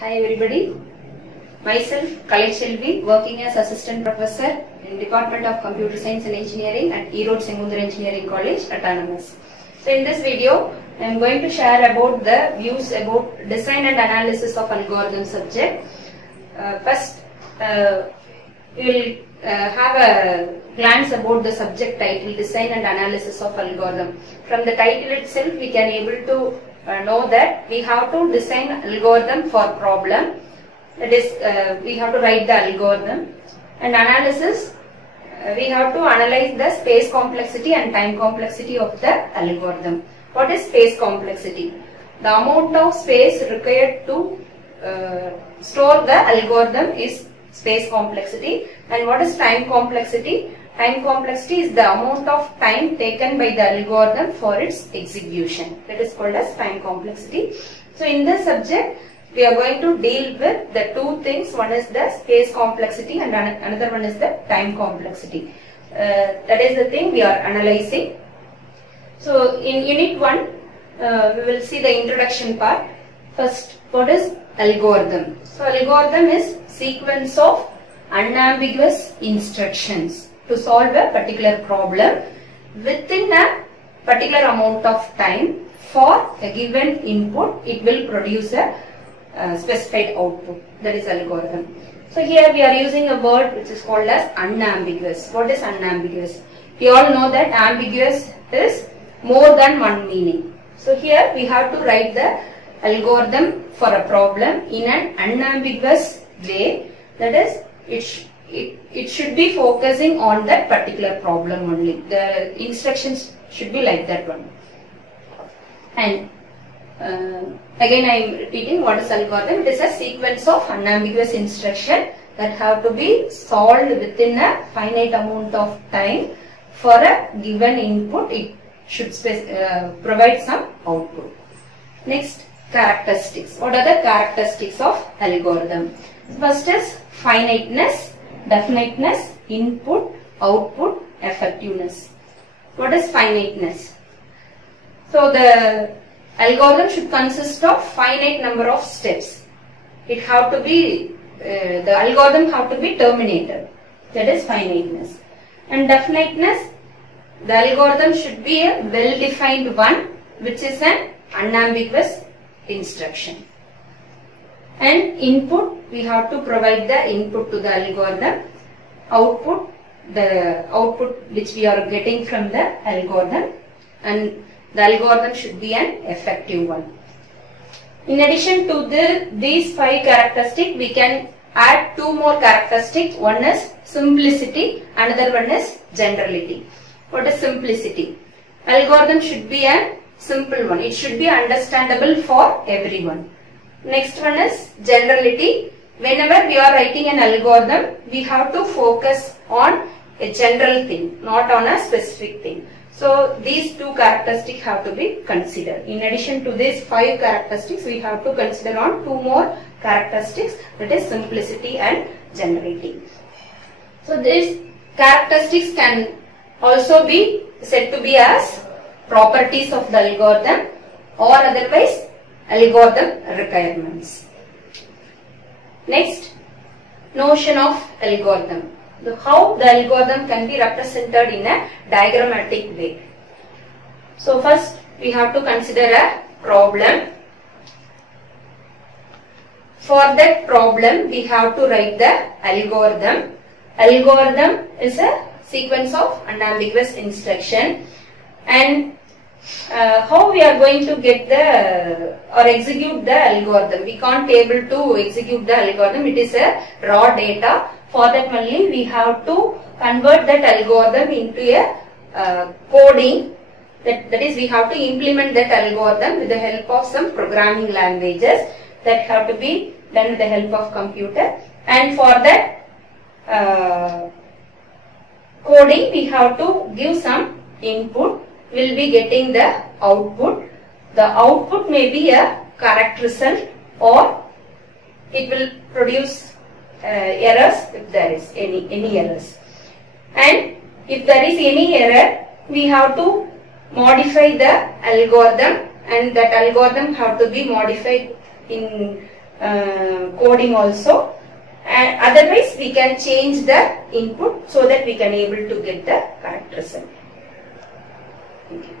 Hi everybody, myself Kalai Shelvi, working as Assistant Professor in Department of Computer Science and Engineering at Erode Sengundar Engineering College, Autonomous. So in this video, I am going to share about the views about design and analysis of algorithm subject. First, we will have a glance about the subject title, Design and Analysis of Algorithm. From the title itself, we can able to know that we have to design algorithm for problem. That is, we have to write the algorithm. And analysis, we have to analyze the space complexity and time complexity of the algorithm. What is space complexity? The amount of space required to store the algorithm is space complexity. And what is time complexity? Time complexity is the amount of time taken by the algorithm for its execution. That is called as time complexity. So in this subject, we are going to deal with the two things. One is the space complexity and another one is the time complexity. That is the thing we are analyzing. So in unit 1, we will see the introduction part. First, what is algorithm? So algorithm is sequence of unambiguous instructions to solve a particular problem within a particular amount of time. For a given input, it will produce a specified output. That is algorithm. So here we are using a word which is called as unambiguous. What is unambiguous? We all know that ambiguous is more than one meaning. So here we have to write the algorithm for a problem in an unambiguous way. That is, it should be focusing on that particular problem only. The instructions should be like that one. And again I am repeating, what is algorithm? It is a sequence of unambiguous instruction that have to be solved within a finite amount of time. For a given input, it should provide some output. Next, characteristics. What are the characteristics of algorithm? First is finiteness, definiteness, input, output, effectiveness. What is finiteness? So the algorithm should consist of finite number of steps. It have to be, the algorithm have to be terminated. That is finiteness. And definiteness, the algorithm should be a well-defined one, which is an unambiguous instruction. And input, we have to provide the input to the algorithm. Output, the output which we are getting from the algorithm, and the algorithm should be an effective one. In addition to these 5 characteristics, we can add 2 more characteristics. One is simplicity, another one is generality. What is simplicity? Algorithm should be a simple one. It should be understandable for everyone. Next one is generality. Whenever we are writing an algorithm, we have to focus on a general thing, not on a specific thing. So these 2 characteristics have to be considered. In addition to these 5 characteristics, we have to consider on 2 more characteristics, that is simplicity and generality. So these characteristics can also be said to be as properties of the algorithm or otherwise algorithm requirements. Next, notion of algorithm. How the algorithm can be represented in a diagrammatic way. So first we have to consider a problem. For that problem we have to write the algorithm. Algorithm is a sequence of unambiguous instruction. And how we are going to get the or execute the algorithm? We can't able to execute the algorithm. It is a raw data. For that only we have to convert that algorithm into a coding. That is, we have to implement that algorithm with the help of some programming languages that have to be done with the help of computer. And for that coding, we have to give some input. We will be getting the output. The output may be a correct result or it will produce errors if there is any errors. And if there is any error, we have to modify the algorithm, and that algorithm have to be modified in coding also. And otherwise we can change the input so that we can able to get the correct result. Thank you.